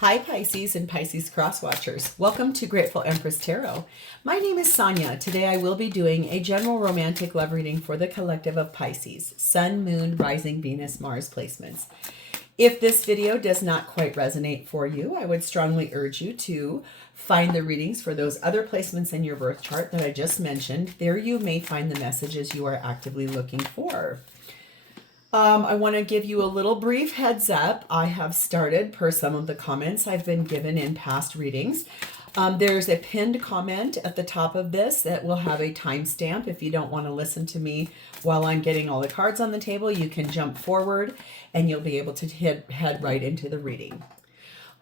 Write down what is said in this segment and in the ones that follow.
Hi Pisces and Pisces cross watchers. Welcome to Grateful Empress Tarot. My name is Sonia. Today I will be doing a general romantic love reading for the collective of Pisces, Sun, Moon, Rising, Venus, Mars placements. If this video does not quite resonate for you, I would strongly urge you to find the readings for those other placements in your birth chart that I just mentioned. There you may find the messages you are actively looking for. I want to give you a little brief heads up. I have started, per some of the comments I've been given in past readings. There's a pinned comment at the top of this that will have a timestamp. If you don't want to listen to me while I'm getting all the cards on the table, you can jump forward and you'll be able to head right into the reading.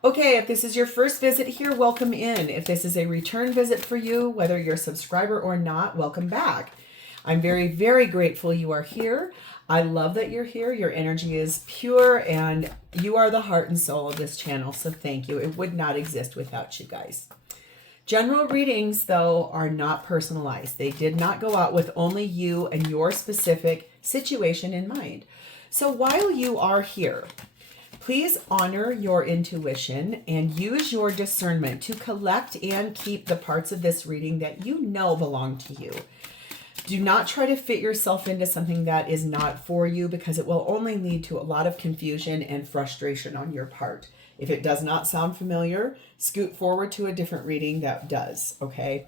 Okay, if this is your first visit here, welcome in. If this is a return visit for you, whether you're a subscriber or not, welcome back. I'm very, very grateful you are here. I love that you're here. Your energy is pure and you are the heart and soul of this channel. So thank you. It would not exist without you guys. General readings, though, are not personalized. They did not go out with only you and your specific situation in mind. So while you are here, please honor your intuition and use your discernment to collect and keep the parts of this reading that you know belong to you. Do not try to fit yourself into something that is not for you, because it will only lead to a lot of confusion and frustration on your part. If it does not sound familiar, scoot forward to a different reading that does, okay?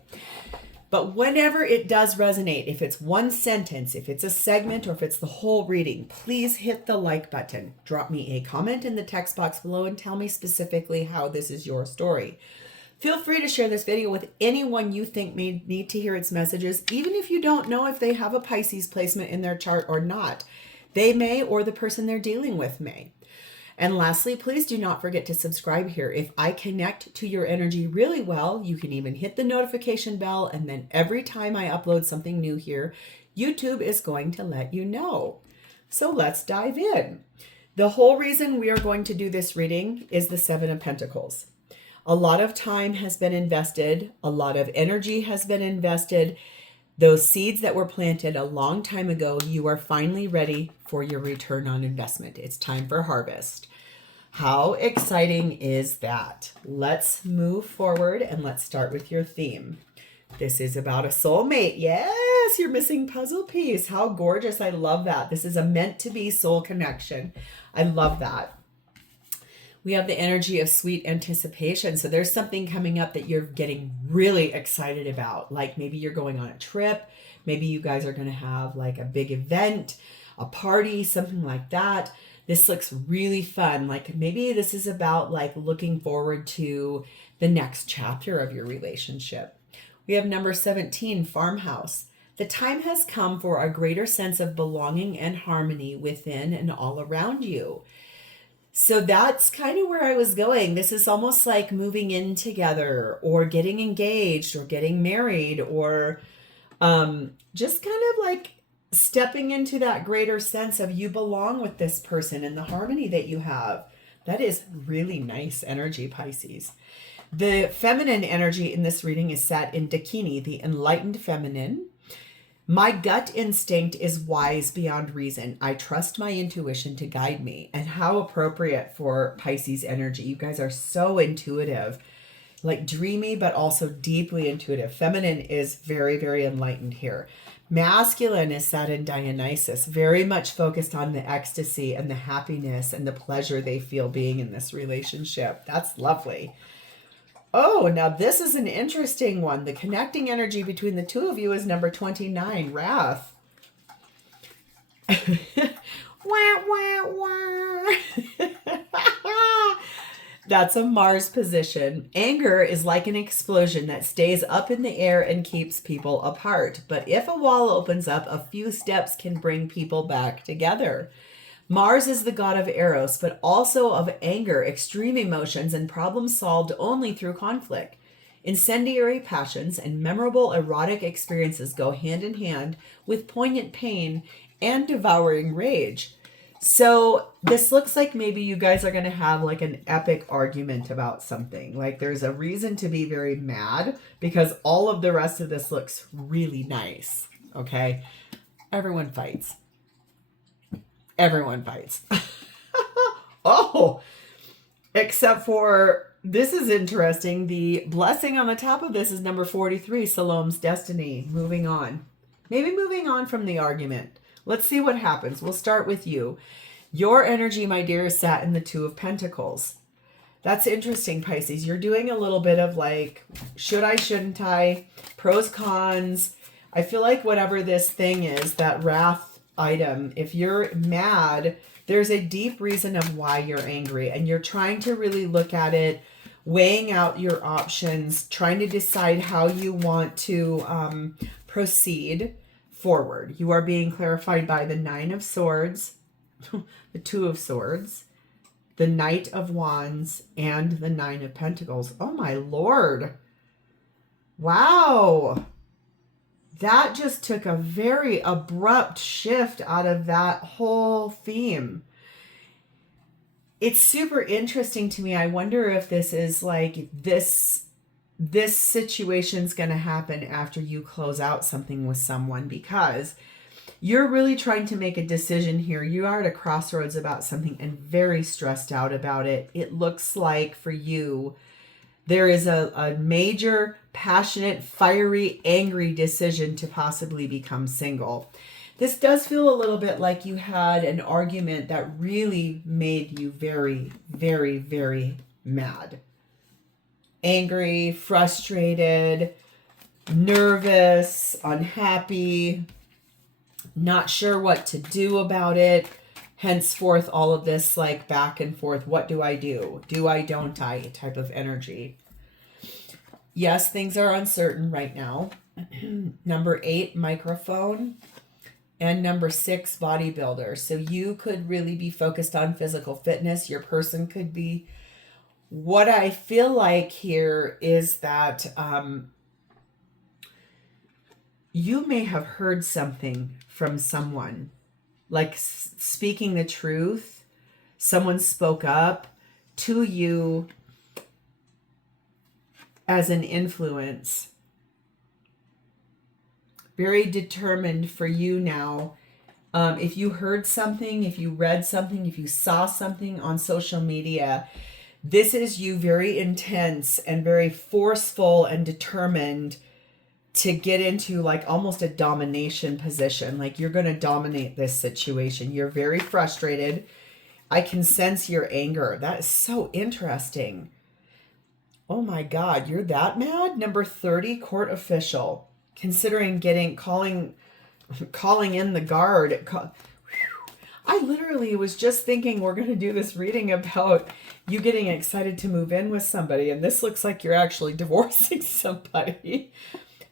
But whenever it does resonate, if it's one sentence, if it's a segment, or if it's the whole reading, please hit the like button. Drop me a comment in the text box below and tell me specifically how this is your story. Feel free to share this video with anyone you think may need to hear its messages, even if you don't know if they have a Pisces placement in their chart or not. They may, or the person they're dealing with may. And lastly, please do not forget to subscribe here. If I connect to your energy really well, you can even hit the notification bell, and then every time I upload something new here, YouTube is going to let you know. So let's dive in. The whole reason we are going to do this reading is the Seven of Pentacles. A lot of time has been invested. A lot of energy has been invested. Those seeds that were planted a long time ago, you are finally ready for your return on investment. It's time for harvest. How exciting is that? Let's move forward and let's start with your theme. This is about a soulmate. Yes, your missing puzzle piece. How gorgeous. I love that. This is a meant to be soul connection. I love that. We have the energy of sweet anticipation. So there's something coming up that you're getting really excited about. Like maybe you're going on a trip. Maybe you guys are going to have like a big event, a party, something like that. This looks really fun. Like maybe this is about like looking forward to the next chapter of your relationship. We have number 17, farmhouse. The time has come for a greater sense of belonging and harmony within and all around you. So that's kind of where I was going. This is almost like moving in together or getting engaged or getting married or just kind of like stepping into that greater sense of you belong with this person and the harmony that you have. That is really nice energy, Pisces. The feminine energy in this reading is sat in Dakini, the enlightened feminine. My gut instinct is wise beyond reason. I trust my intuition to guide me. And how appropriate for Pisces energy. You guys are so intuitive, like dreamy, but also deeply intuitive. Feminine is very, very enlightened here. Masculine is sat in Dionysus, very much focused on the ecstasy and the happiness and the pleasure they feel being in this relationship. That's lovely. Oh, now this is an interesting one. The connecting energy between the two of you is number 29, Wrath. Wah, wah, wah. That's a Mars position. Anger is like an explosion that stays up in the air and keeps people apart. But if a wall opens up, a few steps can bring people back together. Mars is the god of Eros, but also of anger, extreme emotions, and problems solved only through conflict. Incendiary passions and memorable erotic experiences go hand in hand with poignant pain and devouring rage. So this looks like maybe you guys are going to have like an epic argument about something. Like there's a reason to be very mad because all of the rest of this looks really nice. Okay. Everyone fights. Everyone fights. Oh, Except for, this is interesting. The blessing on the top of this is number 43, Salome's destiny. Moving on. Maybe moving on from the argument. Let's see what happens. We'll start with you. Your energy, my dear, is sat in the Two of Pentacles. That's interesting, Pisces. You're doing a little bit of like, should I, shouldn't I? Pros, cons. I feel like whatever this thing is, that wrath item, if you're mad, there's a deep reason of why you're angry. And you're trying to really look at it, weighing out your options, trying to decide how you want to proceed forward. You are being clarified by the Nine of Swords, the Two of Swords, the Knight of Wands, and the Nine of Pentacles. Oh my Lord. Wow. That just took a very abrupt shift out of that whole theme. It's super interesting to me. I wonder if this is like this situation's going to happen after you close out something with someone, because you're really trying to make a decision here. You are at a crossroads about something and very stressed out about it. It looks like for you, there is a major, passionate, fiery, angry decision to possibly become single. This does feel a little bit like you had an argument that really made you very, very, very mad. Angry, frustrated, nervous, unhappy, not sure what to do about it. Henceforth, all of this like back and forth. What do I do? Do I, don't I? Type of energy. Yes, things are uncertain right now. Number 8, microphone. And number 6, bodybuilder. So you could really be focused on physical fitness. Your person could be. What I feel like here is that you may have heard something from someone, like speaking the truth. Someone spoke up to you as an influence. Very determined for you now. If you heard something, if you read something, if you saw something on social media, this is you very intense and very forceful and determined to get into like almost a domination position. Like you're going to dominate this situation. You're very frustrated. I can sense your anger. That is so interesting. Oh my God, you're that mad? Number 30, court official. Considering calling in the guard. I literally was just thinking we're going to do this reading about you getting excited to move in with somebody, and this looks like you're actually divorcing somebody.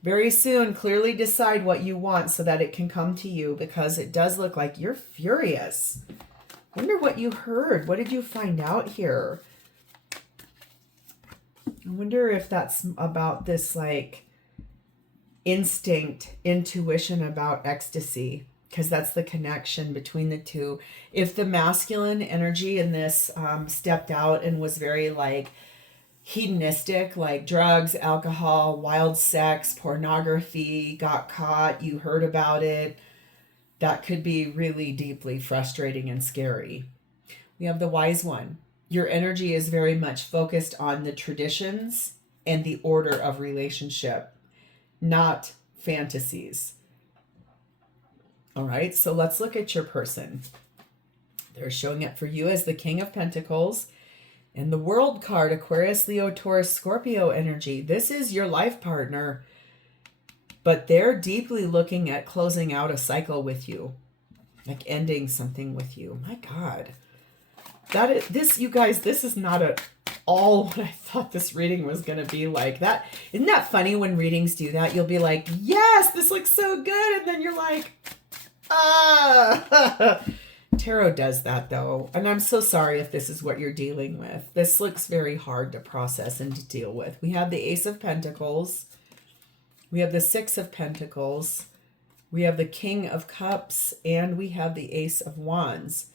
Very soon, clearly decide what you want so that it can come to you, because it does look like you're furious. Wonder what you heard. What did you find out here? I wonder if that's about this like instinct, intuition about ecstasy, because that's the connection between the two. If the masculine energy in this stepped out and was very like hedonistic, like drugs, alcohol, wild sex, pornography, got caught, you heard about it, that could be really deeply frustrating and scary. We have the wise one. Your energy is very much focused on the traditions and the order of relationship, not fantasies. All right, so let's look at your person. They're showing it for you as the King of Pentacles and the World card, Aquarius, Leo, Taurus, Scorpio energy. This is your life partner, but they're deeply looking at closing out a cycle with you, like ending something with you. My God. That is, this, you guys, this is not at all what I thought this reading was going to be like. That, isn't that funny when readings do that? You'll be like, yes, this looks so good. And then you're like, Tarot does that though. And I'm so sorry if this is what you're dealing with. This looks very hard to process and to deal with. We have the Ace of Pentacles. We have the Six of Pentacles. We have the King of Cups. And we have the Ace of Wands.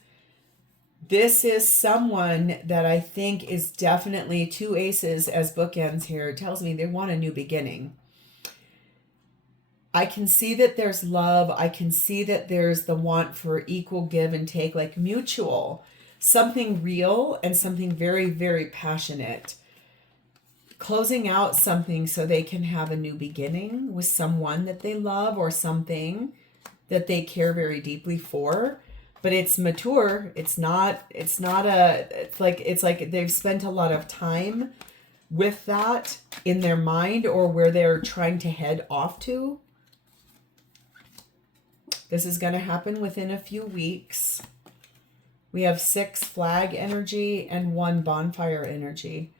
This is someone that I think is definitely two aces as bookends here. It tells me they want a new beginning. I can see that there's love. I can see that there's the want for equal give and take, like mutual. something real and something very, very passionate. Closing out something so they can have a new beginning with someone that they love or something that they care very deeply for. But it's mature. It's like they've spent a lot of time with that in their mind or where they're trying to head off to. This is going to happen within a few weeks. We have 6 flag energy and 1 bonfire energy.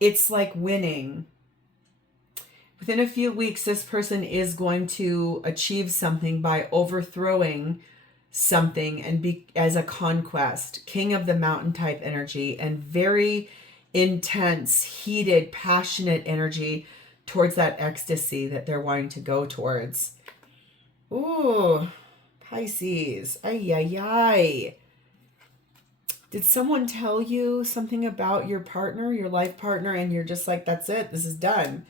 It's like winning. Within a few weeks, this person is going to achieve something by overthrowing something and be as a conquest. King of the mountain type energy and very intense, heated, passionate energy towards that ecstasy that they're wanting to go towards. Ooh, Pisces. Ay, ay, ay. Did someone tell you something about your partner, your life partner, and you're just like, that's it, this is done?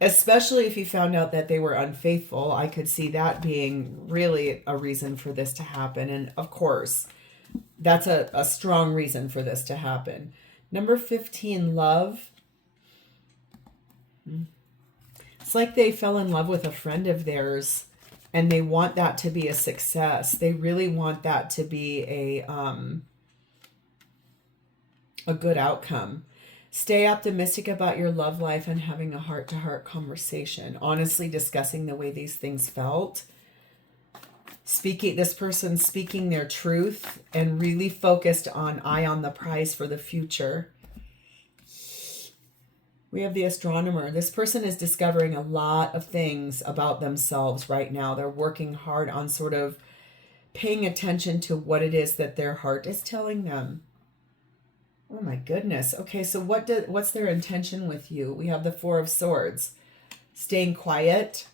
Especially if you found out that they were unfaithful, I could see that being really a reason for this to happen. And of course, that's a strong reason for this to happen. Number 15, love. It's like they fell in love with a friend of theirs and they want that to be a success. They really want that to be a good outcome. Stay optimistic about your love life and having a heart-to-heart conversation. Honestly discussing the way these things felt. This person speaking their truth and really focused on eye on the prize for the future. We have the astronomer. This person is discovering a lot of things about themselves right now. They're working hard on sort of paying attention to what it is that their heart is telling them. Oh my goodness. Okay, so what's their intention with you? We have the 4 of Swords. Staying quiet,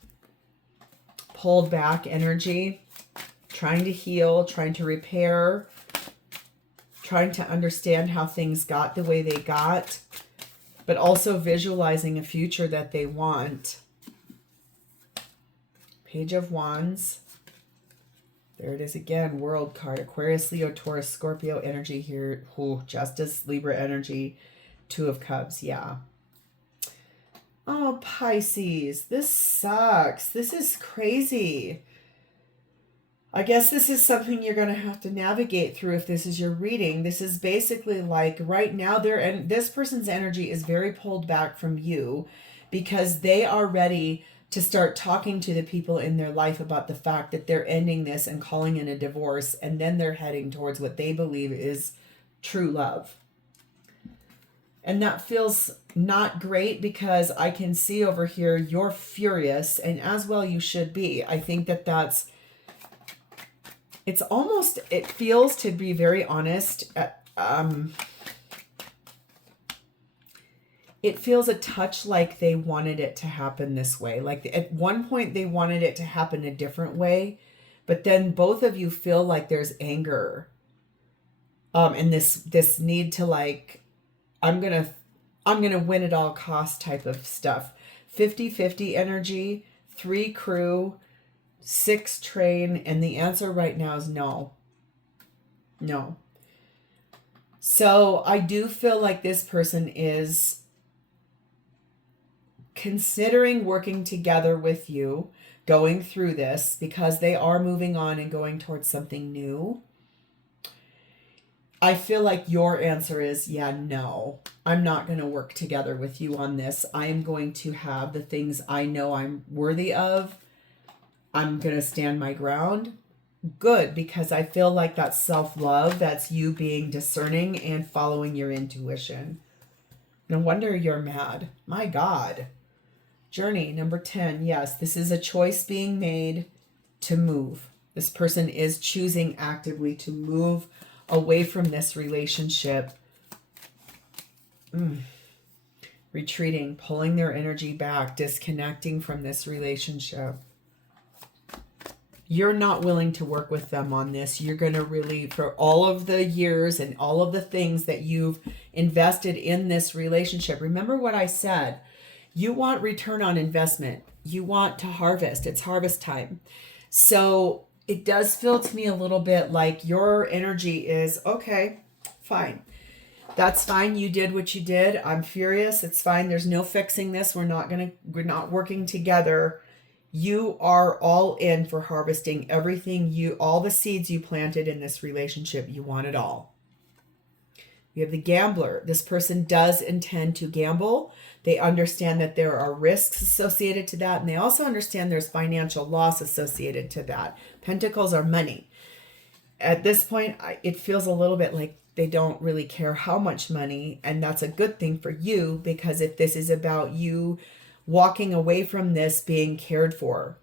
pulled back energy, trying to heal, trying to repair, trying to understand how things got the way they got, but also visualizing a future that they want. Page of Wands. There it is again, World card. Aquarius, Leo, Taurus, Scorpio energy here. Ooh, Justice, Libra energy. 2 of Cups, yeah. Oh, Pisces, this sucks. This is crazy. I guess this is something you're going to have to navigate through if this is your reading. This is basically like right now, this person's energy is very pulled back from you because they are ready to start talking to the people in their life about the fact that they're ending this and calling in a divorce, and then they're heading towards what they believe is true love. And that feels not great because I can see over here you're furious, and as well you should be. I think that it feels, to be very honest, it feels a touch like they wanted it to happen this way. Like at one point they wanted it to happen a different way, but then both of you feel like there's anger. And this need to like, I'm going to win at all costs type of stuff. 50-50 energy, 3 crew, 6 train, and the answer right now is no. No. So I do feel like this person is considering working together with you, going through this, because they are moving on and going towards something new. I feel like your answer is, yeah, no, I'm not going to work together with you on this. I am going to have the things I know I'm worthy of. I'm going to stand my ground. Good, because I feel like that's self-love. That's you being discerning and following your intuition. No wonder you're mad. My God. Journey, number 10. Yes, this is a choice being made to move. This person is choosing actively to move away from this relationship. Retreating, pulling their energy back, disconnecting from this relationship. You're not willing to work with them on this. You're going to really, for all of the years and all of the things that you've invested in this relationship, remember what I said. You want return on investment. You want to harvest. It's harvest time. So it does feel to me a little bit like your energy is, okay, fine. That's fine. You did what you did. I'm furious. It's fine. There's no fixing this. We're not working together. You are all in for harvesting everything all the seeds you planted in this relationship. You want it all. You have the gambler. This person does intend to gamble. They understand that there are risks associated to that. And they also understand there's financial loss associated to that. Pentacles are money. At this point, it feels a little bit like they don't really care how much money. And that's a good thing for you, because if this is about you walking away from this being cared for,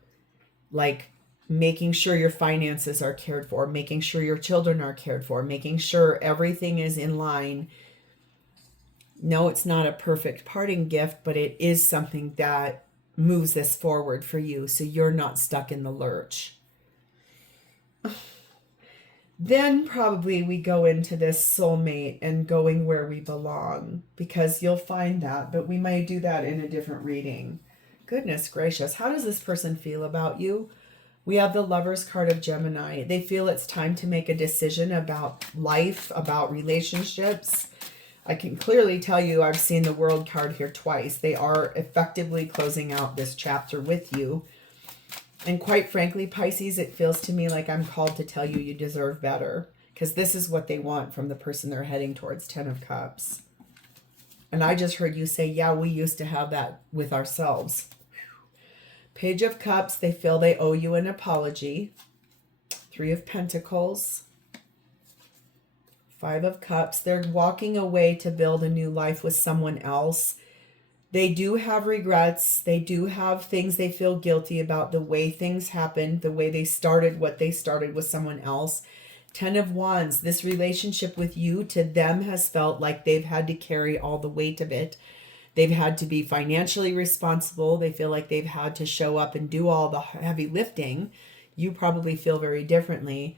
like making sure your finances are cared for, making sure your children are cared for, making sure everything is in line. No, it's not a perfect parting gift, but it is something that moves this forward for you, so you're not stuck in the lurch. Then probably we go into this soulmate and going where we belong, because you'll find that, but we may do that in a different reading. Goodness gracious, how does this person feel about you? We have the Lover's card of Gemini. They feel it's time to make a decision about life, about relationships. I can clearly tell you I've seen the World card here twice. They are effectively closing out this chapter with you. And quite frankly, Pisces, it feels to me like I'm called to tell you you deserve better, because this is what they want from the person they're heading towards, 10 of Cups. And I just heard you say, yeah, we used to have that with ourselves. Page of Cups, they feel they owe you an apology. 3 of Pentacles. 5 of Cups, they're walking away to build a new life with someone else. They do have regrets. They do have things they feel guilty about, the way things happened, the way they started what they started with someone else. 10 of Wands, this relationship with you to them has felt like they've had to carry all the weight of it. They've had to be financially responsible. They feel like they've had to show up and do all the heavy lifting. You probably feel very differently.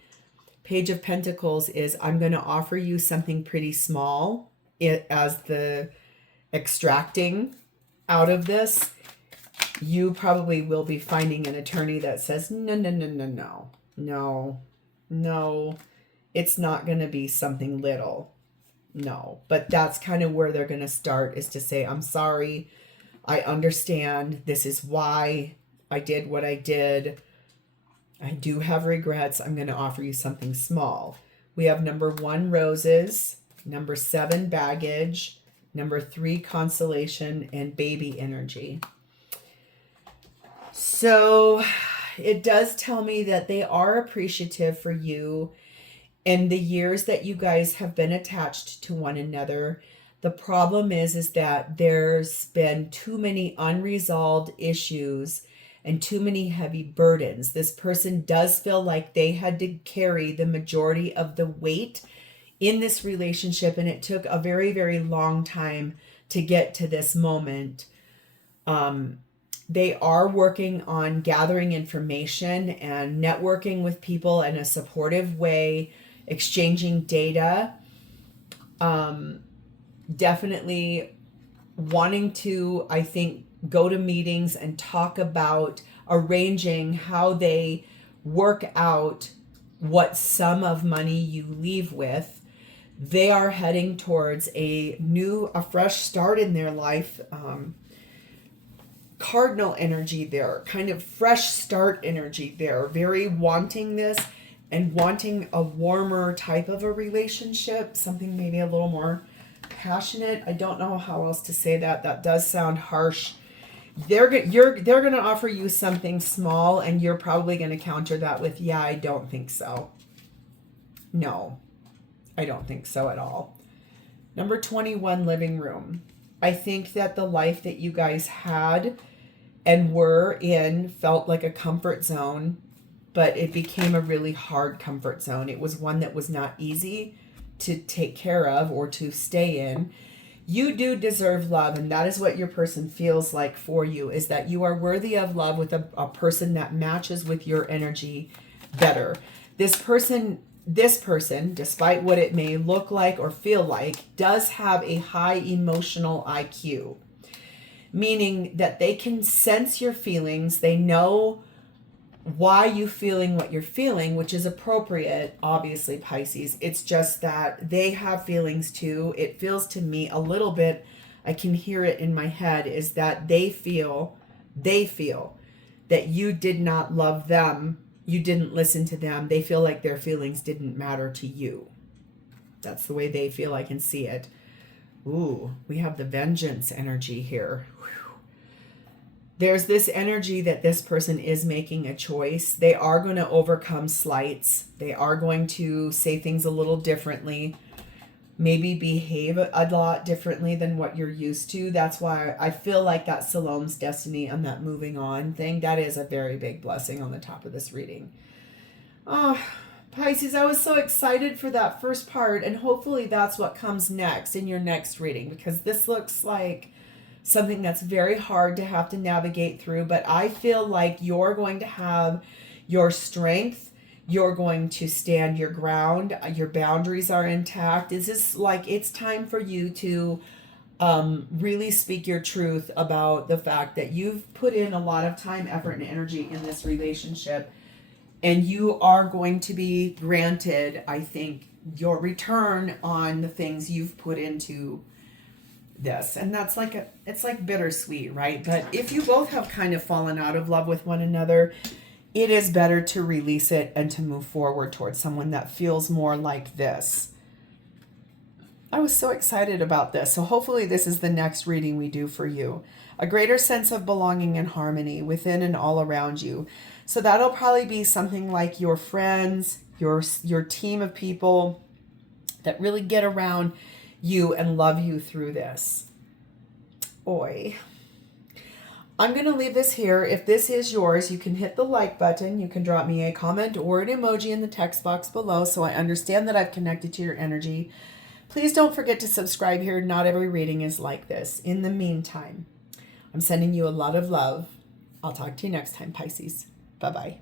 Page of Pentacles is, I'm going to offer you something pretty small as the extracting out of this. You probably will be finding an attorney that says, no, it's not going to be something little. No, but that's kind of where they're going to start, is to say, I'm sorry. I understand. This is why I did what I did. I do have regrets. I'm going to offer you something small. We have number 1, roses, number 7, baggage, number 3, consolation, and baby energy. So it does tell me that they are appreciative for you and the years that you guys have been attached to one another. The problem is that there's been too many unresolved issues and too many heavy burdens. This person does feel like they had to carry the majority of the weight in this relationship, and it took a very, very long time to get to this moment. They are working on gathering information and networking with people in a supportive way, exchanging data, definitely wanting to, I think, go to meetings and talk about arranging how they work out what sum of money you leave with. They are heading towards a fresh start in their life. Cardinal energy there, kind of fresh start energy there, very wanting this and wanting a warmer type of a relationship, something maybe a little more passionate. I don't know how else to say that. That does sound harsh. They're going to offer you something small, and you're probably going to counter that with, yeah, I don't think so. No, I don't think so at all. Number 21, living room. I think that the life that you guys had and were in felt like a comfort zone, but it became a really hard comfort zone. It was one that was not easy to take care of or to stay in. You do deserve love, and that is what your person feels like for you, is that you are worthy of love with a person that matches with your energy better. This person, despite what it may look like or feel like, does have a high emotional IQ, meaning that they can sense your feelings. They know why you feeling what you're feeling, which is appropriate, obviously, Pisces. It's just that they have feelings too. It feels to me a little bit, I can hear it in my head, is that they feel that you did not love them. You didn't listen to them. They feel like their feelings didn't matter to you. That's the way they feel. I can see it. Ooh, we have the vengeance energy here. Whew. There's this energy that this person is making a choice. They are going to overcome slights. They are going to say things a little differently. Maybe behave a lot differently than what you're used to. That's why I feel like that Salome's destiny and that moving on thing, that is a very big blessing on the top of this reading. Oh, Pisces, I was so excited for that first part, and hopefully that's what comes next in your next reading, because this looks like something that's very hard to have to navigate through, but I feel like you're going to have your strength. You're going to stand your ground. Your boundaries are intact. This is like, it's time for you to really speak your truth about the fact that you've put in a lot of time, effort, and energy in this relationship, and you are going to be granted, I think, your return on the things you've put into this. And that's like it's like bittersweet, right? But if you both have kind of fallen out of love with one another, it is better to release it and to move forward towards someone that feels more like this. I was so excited about this. So hopefully this is the next reading we do for you. A greater sense of belonging and harmony within and all around you. So that'll probably be something like your friends, your team of people that really get around you and love you through this. Oi. I'm going to leave this here. If this is yours, you can hit the like button. You can drop me a comment or an emoji in the text box below so I understand that I've connected to your energy. Please don't forget to subscribe here. Not every reading is like this. In the meantime, I'm sending you a lot of love. I'll talk to you next time, Pisces. Bye-bye.